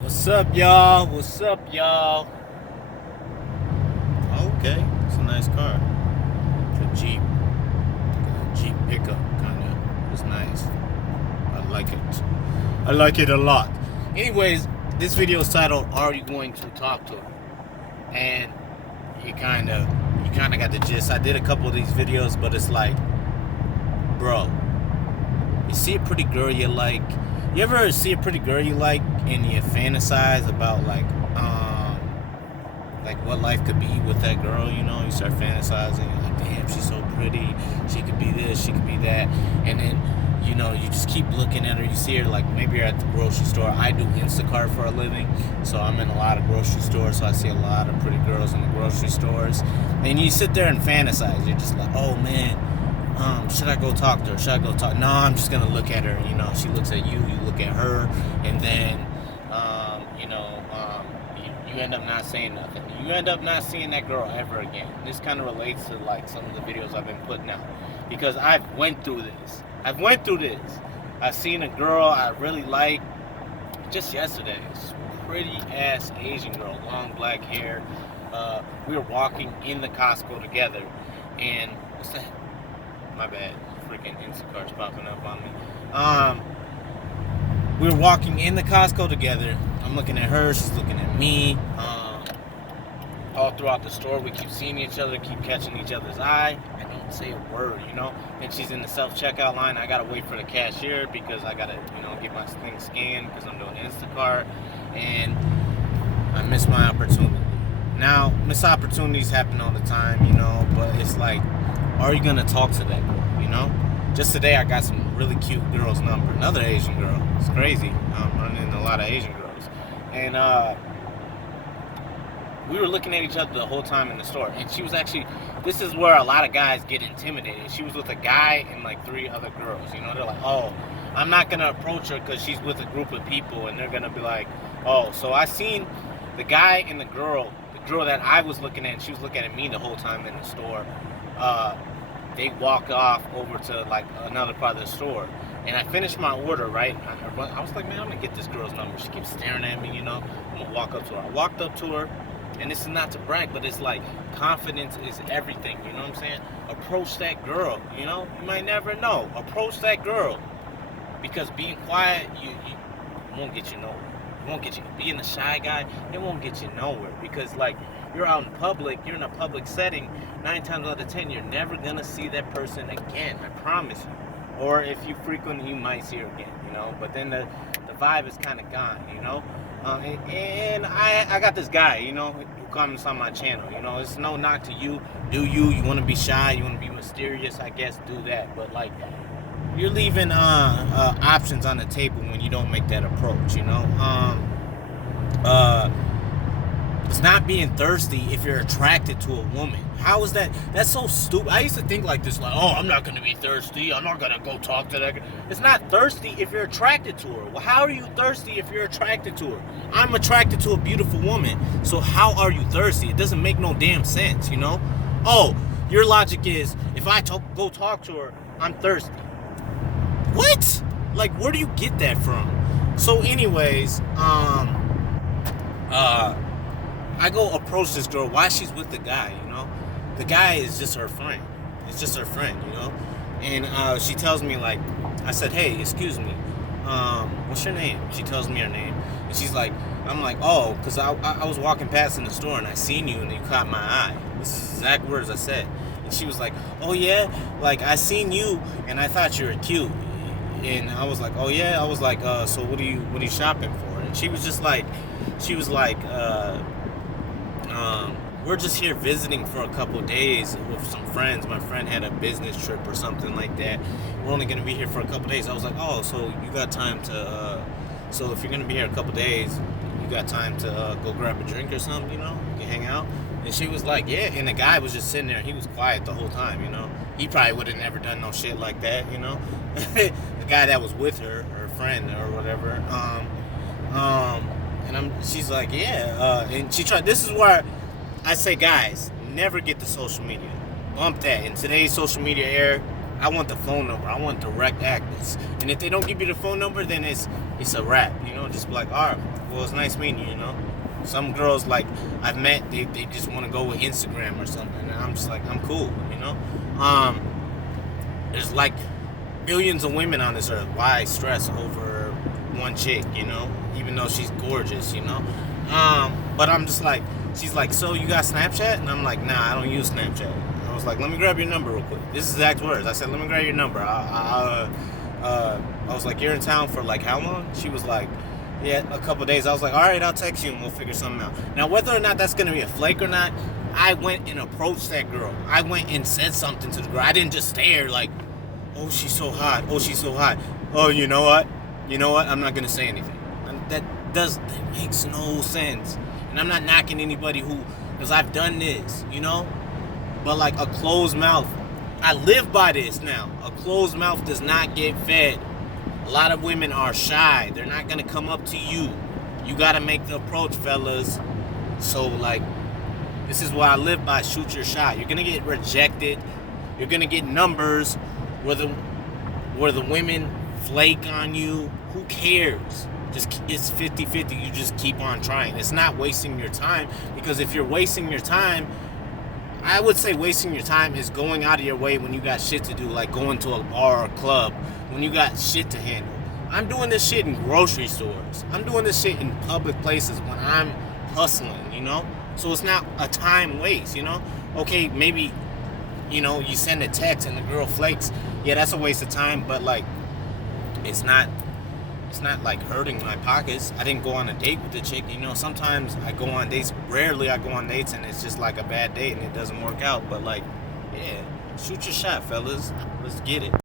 What's up, y'all? What's up, y'all? Okay, it's a nice car. It's a Jeep. A Jeep pickup, kind of. It's nice. I like it. I like it a lot. Anyways, this video is titled, Are You Going to Talk to Her? And you kind of got the gist. I did a couple of these videos, but it's like, bro, you see a pretty girl you like. You ever see a pretty girl you like and you fantasize about like what life could be with that girl, you know? You start fantasizing, you're like, damn, she's so pretty, she could be this, she could be that. And then, you know, you just keep looking at her, you see her, like maybe you're at the grocery store. I do Instacart for a living, so I'm in a lot of grocery stores, so I see a lot of pretty girls in the grocery stores. And you sit there and fantasize, you're just like, oh man, should I go talk to her? Should I go talk? No, I'm just gonna look at her. You know, she looks at you, you look at her, and then, you end up not saying nothing. You end up not seeing that girl ever again. This kind of relates to like some of the videos I've been putting out because I've went through this. I've seen a girl I really like just yesterday. This pretty ass Asian girl, long black hair. We were walking in the Costco together, and what's that? My bad. Freaking Instacart's popping up on me. We were walking in the Costco together. I'm looking at her. She's looking at me. All throughout the store, we keep seeing each other, keep catching each other's eye. I don't say a word, you know. And she's in the self-checkout line. I gotta wait for the cashier because I gotta, get my thing scanned because I'm doing Instacart. And I missed my opportunity. Now, missed opportunities happen all the time, but it's like, are you gonna talk to that girl, Just today I got some really cute girl's number, another Asian girl. It's crazy. I'm running into a lot of Asian girls. And we were looking at each other the whole time in the store. And she was actually, this is where a lot of guys get intimidated. She was with a guy and like 3 other girls, They're like, oh, I'm not gonna approach her because she's with a group of people, and they're gonna be like, oh. So I seen the guy and the girl that I was looking at, and she was looking at me the whole time in the store. They walked off over to like another part of the store, and I finished my order, right? I was like, man, I'm gonna get this girl's number. She keeps staring at me, I'm gonna walk up to her. I walked up to her, and this is not to brag, but it's like confidence is everything, you know what I'm saying? Approach that girl, you might never know. Approach that girl, because being quiet, you won't get you nowhere. It won't get you. Being a shy guy, it won't get you nowhere, because like, you're out in public, you're in a public setting, 9 times out of 10, you're never gonna see that person again, I promise you. Or if you frequent, you might see her again, but then the vibe is kind of gone, and I got this guy, who comments on my channel, it's no knock to you. Do you want to be shy, you want to be mysterious, I guess, do that, but like, you're leaving options on the table when you don't make that approach, It's not being thirsty if you're attracted to a woman. How is that? That's so stupid. I used to think like this, like, oh, I'm not going to be thirsty. I'm not going to go talk to that girl. It's not thirsty if you're attracted to her. Well, how are you thirsty if you're attracted to her? I'm attracted to a beautiful woman. So how are you thirsty? It doesn't make no damn sense, Oh, your logic is, if I go talk to her, I'm thirsty. What? Like, where do you get that from? So anyways, I go approach this girl while she's with the guy, The guy is just her friend. It's just her friend, And she tells me, like, I said, hey, excuse me, what's your name? She tells me her name. And she's like, I'm like, oh, because I was walking past in the store and I seen you and you caught my eye. This is exact words I said. And she was like, oh yeah, like, I seen you and I thought you were cute. And I was like, oh yeah. I was like, so what are you shopping for? And she was just like, we're just here visiting for a couple days with some friends. My friend had a business trip or something like that. We're only going to be here for a couple days. I was like, oh, so you got time to, so if you're going to be here a couple days, you got time to go grab a drink or something, you can hang out? And she was like, yeah. And the guy was just sitting there. He was quiet the whole time, He probably would have never done no shit like that, The guy that was with her friend or whatever. And she's like, yeah. And she tried, this is where I say, guys, never get the social media. Bump that. In today's social media era, I want the phone number. I want direct access. And if they don't give you the phone number, then it's a wrap. Just be like, all right, well, it's nice meeting you, you know. Some girls, like, I've met, they just want to go with Instagram or something. And I'm just like, I'm cool, you know. There's like billions of women on this earth. Why stress over one chick, you know? Even though she's gorgeous, you know. But I'm just like, she's like, so you got Snapchat? And I'm like, nah, I don't use Snapchat. I was like, let me grab your number real quick. This is exact words. I said, let me grab your number. I was like, you're in town for like how long? She was like, yeah, a couple days. I was like, all right, I'll text you and we'll figure something out. Now, whether or not that's going to be a flake or not, I went and approached that girl. I went and said something to the girl. I didn't just stare like, oh, she's so hot. Oh, she's so hot. Oh, you know what? You know what? I'm not going to say anything. And that makes no sense. And I'm not knocking anybody because I've done this, you know? But like a closed mouth, I live by this now. A closed mouth does not get fed. A lot of women are shy. They're not going to come up to you. You got to make the approach, fellas. So, like, this is what I live by. Shoot your shot. You're going to get rejected. You're going to get numbers where the women flake on you. Who cares? Just it's 50-50. You just keep on trying. It's not wasting your time, because if you're wasting your time, I would say wasting your time is going out of your way when you got shit to do, like going to a bar or club, when you got shit to handle. I'm doing this shit in grocery stores. I'm doing this shit in public places when I'm hustling, you know? So it's not a time waste, you know? Okay, maybe, you know, you send a text and the girl flakes. Yeah, that's a waste of time, but like, it's not like hurting my pockets. I didn't go on a date with the chick, you know. Sometimes I go on dates. Rarely I go on dates and it's just like a bad date and it doesn't work out. But like, yeah, shoot your shot, fellas. Let's get it.